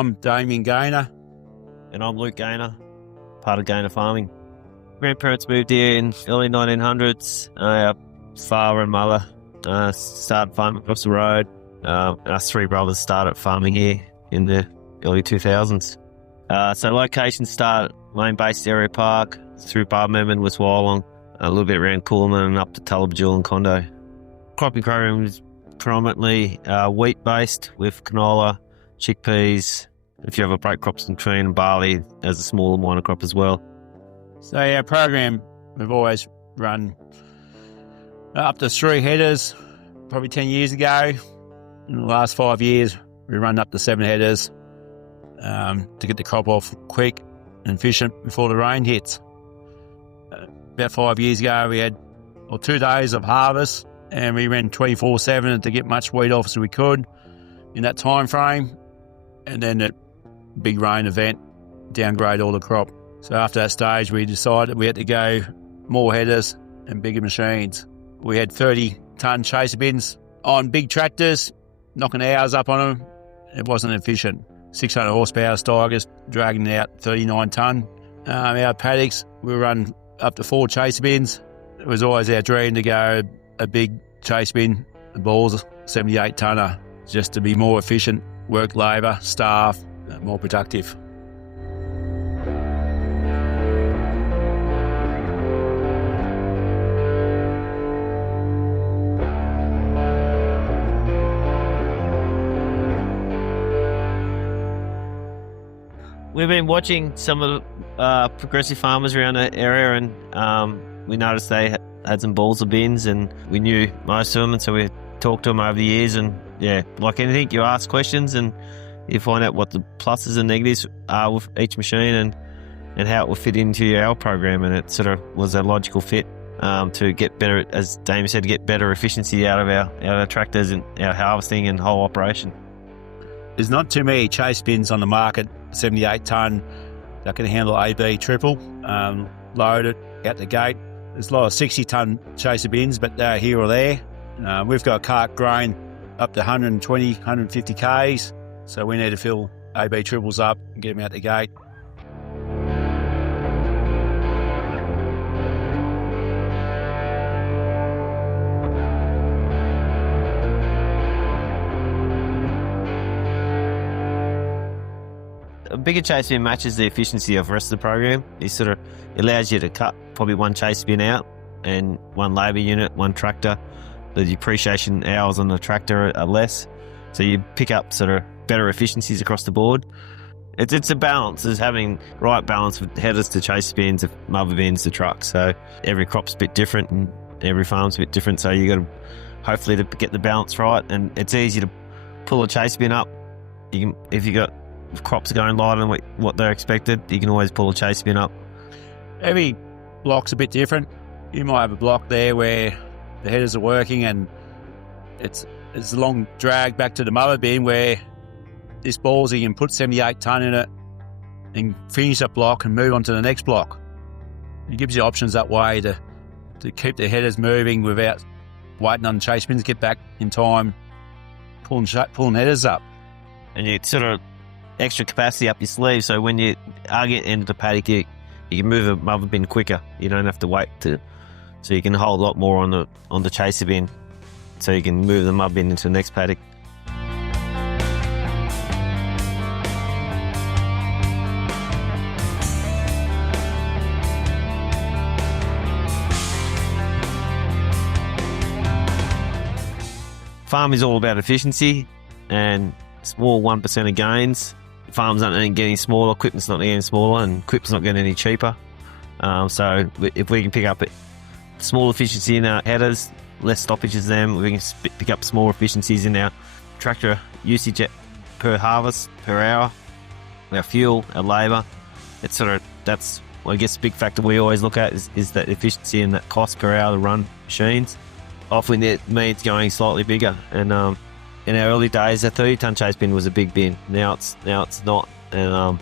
I'm Damien Gaynor. And I'm Luke Gaynor, part of Gaynor Farming. Grandparents moved here in early 1900s. Our father and mother started farming across the road. Us three brothers started farming here in the early 2000s. So locations start main base area park, through Barmem and Wiswallong, a little bit around Coolman and up to Tullabajul and Condo. Cropping program is predominantly wheat-based with canola, chickpeas, a few other break crops in between, and barley as a smaller minor crop as well. So our program, we've always run up to 3 headers, probably 10 years ago. In the last 5 years, we run up to 7 headers to get the crop off quick and efficient before the rain hits. About 5 years ago, we had 2 days of harvest, and we ran 24/7 to get much wheat off as we could in that time frame. And then that big rain event downgrade all the crop. So after that stage, we decided we had to go more headers and bigger machines. We had 30-ton chaser bins on big tractors, knocking hours up on them. It wasn't efficient. 600 horsepower Steigers dragging out 39-ton. Our paddocks, we run up to 4 chaser bins. It was always our dream to go a big chase bin, the Balzer 78-tonner, just to be more efficient, work labour, staff, more productive. We've been watching some of the progressive farmers around the area, and we noticed they had some Balzer bins, and we knew most of them, and so we talked to them over the years. And yeah, like anything, you ask questions and you find out what the pluses and negatives are with each machine and how it will fit into our program. And it sort of was a logical fit to get better, as Damien said, to get better efficiency out of our tractors and our harvesting and whole operation. There's not too many chase bins on the market, 78-ton, that can handle AB triple, loaded out the gate. There's a lot of 60-ton chaser bins, but they're here or there. We've got a cart grown up to 120, 150 Ks, so we need to fill AB triples up and get them out the gate. A bigger chase bin matches the efficiency of the rest of the program. It sort of allows you to cut probably 1 chase bin out and 1 labour unit, 1 tractor. The depreciation hours on the tractor are less, so you pick up sort of better efficiencies across the board. It's a balance. There's having right balance with headers to chase bins, mother bins to trucks. So every crop's a bit different and every farm's a bit different. So you got to hopefully to get the balance right. And it's easy to pull a chase bin up. You can, if you got crops going lighter than what they're expected, you can always pull a chase bin up. Every block's a bit different. You might have a block there where the headers are working and it's a long drag back to the mother bin, where this Balzer, you can put 78-ton in it and finish that block and move on to the next block. It gives you options that way to keep the headers moving without waiting on the chase bins to get back in time, pulling headers up. And you sort of extra capacity up your sleeve, so when you are getting into the paddock, you can move a mother bin quicker. You don't have to wait so you can hold a lot more on the chaser bin, so you can move the mud bin into the next paddock. Farm is all about efficiency and small 1% of gains. Farms aren't getting smaller, equipment's not getting smaller, and equipment's not getting any cheaper. So if we can pick up small efficiency in our headers, less stoppages them, we can pick up small efficiencies in our tractor usage per harvest, per hour, our fuel, our labour. It's sort of, that's, I guess, the big factor we always look at is that efficiency and that cost per hour to run machines. Often it means going slightly bigger. And in our early days, a 30-ton chase bin was a big bin. Now it's not. And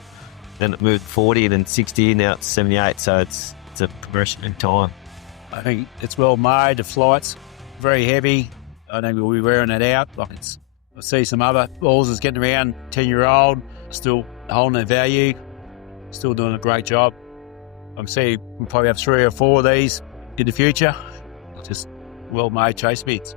then it moved 40, then 60, now it's 78. So it's a progression in time. I think it's well made. The flight's very heavy. I think we'll be wearing it out. I see some other Balzers getting around 10-year-old. still holding their value, still doing a great job. I can see we'll probably have 3 or 4 of these in the future. Just well-made chase bins.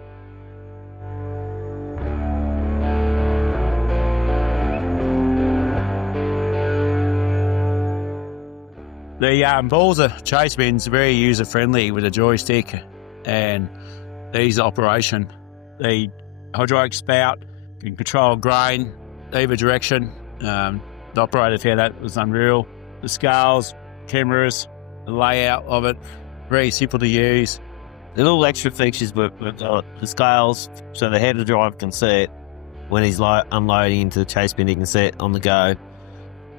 The Balzer chase bins are very user-friendly with a joystick and ease of operation. The hydraulic spout can control grain, either direction. The operator found that was unreal. The scales, cameras, the layout of it, very simple to use. The little extra features were the scales, so the header driver can see it when he's unloading into the chase bin. He can see it on the go.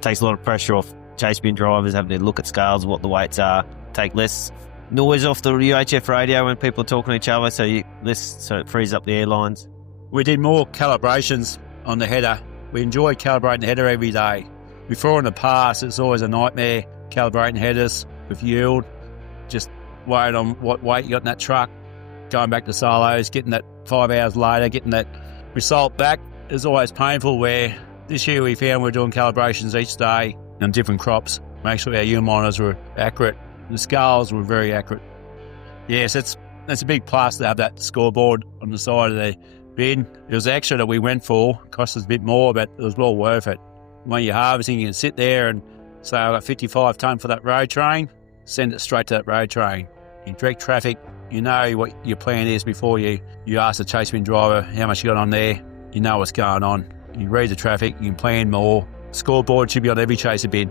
Takes a lot of pressure off chase bin drivers having to look at scales, what the weights are. Take less noise off the UHF radio when people are talking to each other, so it frees up the airlines. We did more calibrations on the header. We enjoy calibrating the header every day. Before in the past, it's always a nightmare calibrating headers with yield. Just worried on what weight you got in that truck, going back to solos, getting that 5 hours later, getting that result back is always painful, where this year we found we're doing calibrations each day on different crops, make sure our yield monitors were accurate. The scales were very accurate. Yes, that's a big plus to have that scoreboard on the side of the bin. It was extra that we went for, cost us a bit more, but it was well worth it. When you're harvesting, you can sit there and say, I've got 55 tonne for that road train, send it straight to that road train. In direct traffic, you know what your plan is before you ask the chase bin driver how much you got on there. You know what's going on. You read the traffic, you can plan more. Scoreboard should be on every chaser bin.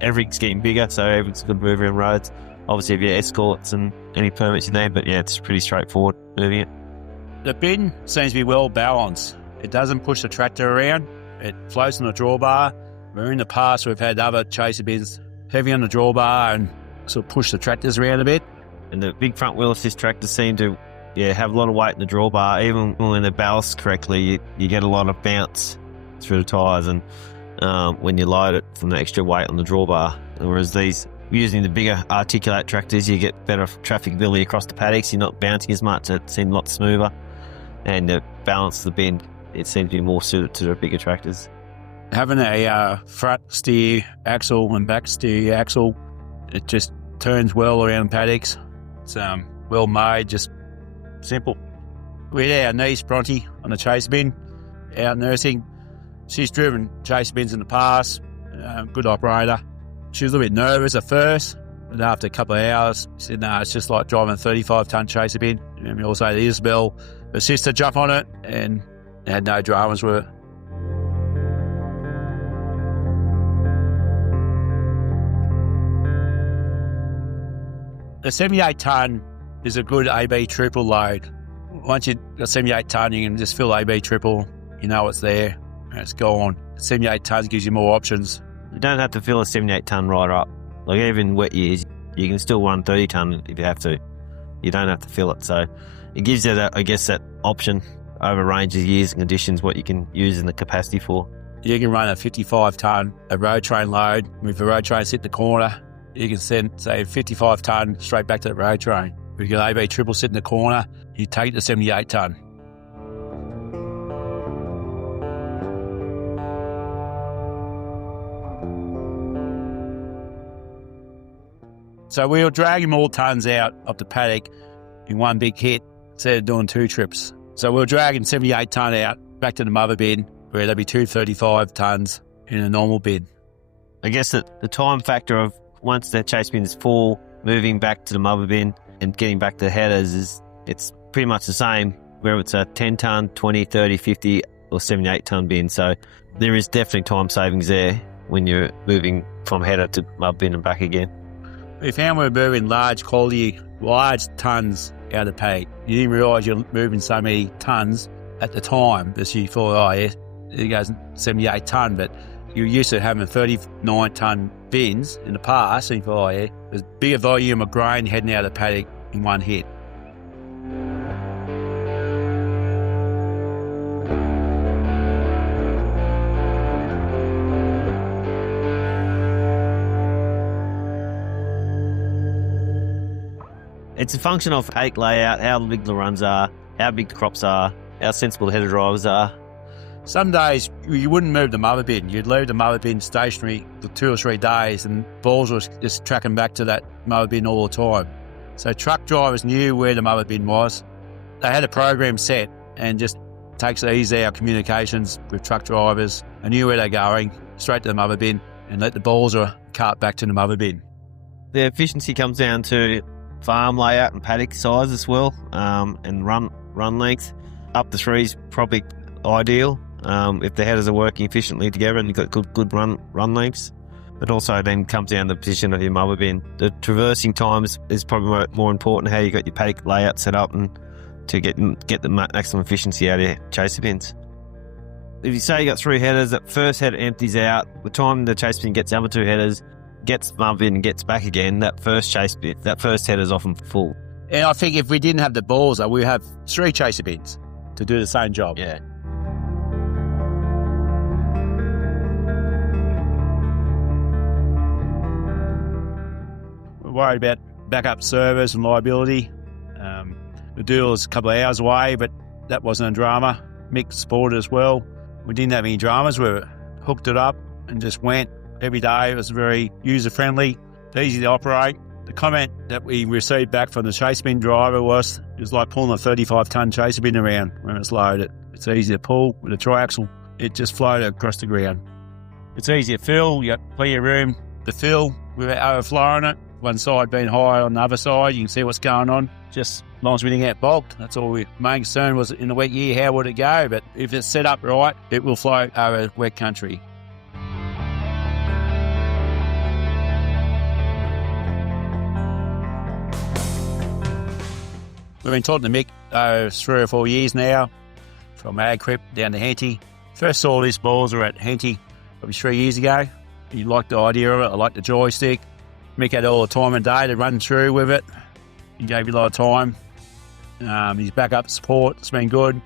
Everything's getting bigger, so everything's good moving on roads. Obviously, if you have escorts and any permits you need, but yeah, it's pretty straightforward moving it. The bin seems to be well balanced. It doesn't push the tractor around. It floats on the drawbar. Where in the past we've had other chaser bins heavy on the drawbar and sort of push the tractors around a bit. And the big front wheel assist tractors seem to have a lot of weight in the drawbar. Even when they're balanced correctly, you get a lot of bounce through the tyres and when you load it from the extra weight on the drawbar. Whereas these, using the bigger articulate tractors, you get better trafficability across the paddocks. You're not bouncing as much. It seems a lot smoother. And the balance of the bin, it seems to be more suited to the bigger tractors. Having a front steer axle and back steer axle, it just turns well around paddocks. It's well made, just simple. We had our niece Bronte on the chase bin, out nursing. She's driven chase bins in the past, good operator. She was a little bit nervous at first, but after a couple of hours, she said, no, it's just like driving a 35-tonne chaser bin. And we also had Isabel, her sister, jump on it, and had no dramas with it. The 78-tonne is a good AB triple load. Once you've got 78 tonne, you can just fill AB triple, you know it's there, and it's gone. 78 tonnes gives you more options. You don't have to fill a 78 tonne right up. Like even wet years, you can still run 30 tonne if you have to. You don't have to fill it. So it gives you that, I guess, that option over a range of years and conditions, what you can use in the capacity for. You can run a 55 tonne, a road train load. If the road train sit in the corner, you can send, say, 55 tonne straight back to the road train. If you've got AB triple sit in the corner, you take the 78 tonne. So we were dragging more tonnes out of the paddock in one big hit instead of doing 2 trips. So we were dragging 78 tonne out back to the mother bin, where there'd be 235 tonnes in a normal bin. I guess that the time factor of once the chase bin is full, moving back to the mother bin and getting back to the headers, it's pretty much the same, whether it's a 10 tonne, 20, 30, 50 or 78 tonne bin. So there is definitely time savings there when you're moving from header to mother bin and back again. We found we were moving large tonnes out of paddock. You didn't realise you're moving so many tonnes at the time, because you thought, oh yeah, it goes 78 tonne, but you're used to having 39 tonne bins in the past, and you thought, oh yeah, there's a bigger volume of grain heading out of the paddock in one hit. It's a function of paddock layout, how big the runs are, how big the crops are, how sensible the header drivers are. Some days you wouldn't move the mother bin. You'd leave the mother bin stationary for 2 or 3 days, and Balzer was just tracking back to that mother bin all the time. So truck drivers knew where the mother bin was. They had a program set, and just takes it easy, our communications with truck drivers. I knew where they're going, straight to the mother bin, and let the Balzer cart back to the mother bin. The efficiency comes down to farm layout and paddock size as well, and run length. Up to 3 is probably ideal if the headers are working efficiently together and you've got good run lengths. But also then comes down to the position of your mother bin. The traversing times is probably more important, how you got your paddock layout set up and to get the maximum efficiency out of your chaser bins. If you say you got 3 headers, that first header empties out. The time the chaser bin gets the other 2 headers, gets the mother bin and gets back again, that first header is often full. And I think if we didn't have the Balzer, we'd have 3 chaser bins to do the same job. Yeah. We're worried about backup servers and liability. The deal was a couple of hours away, but that wasn't a drama. Mick supported as well. We didn't have any dramas. We hooked it up and just went every day. It was very user-friendly, easy to operate. The comment that we received back from the chase bin driver was, it was like pulling a 35-tonne chaser bin around when it's loaded. It's easy to pull with a triaxle. It just floated across the ground. It's easy to fill. You got plenty of room to fill without overflowing it. One side being high on the other side, you can see what's going on. Just as long as we didn't get bogged, that's all. Main concern was in the wet year, how would it go? But if it's set up right, it will float over wet country. We've been talking to Mick 3 or 4 years now, from Agcrip down to Henty. First saw this Balzer at Henty probably 3 years ago. He liked the idea of it. I liked the joystick. Mick had all the time and day to run through with it. He gave me a lot of time. His backup support has been good.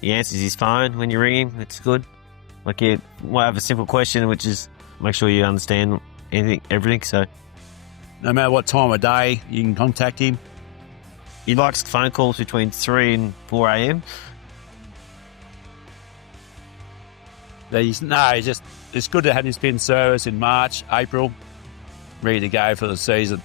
He answers his phone when you ring him. It's good. Like you might have a simple question, which is make sure you understand everything. So no matter what time of day, you can contact him. He likes phone calls between 3 and 4 a.m. It's good to have his bin service in March, April, ready to go for the season.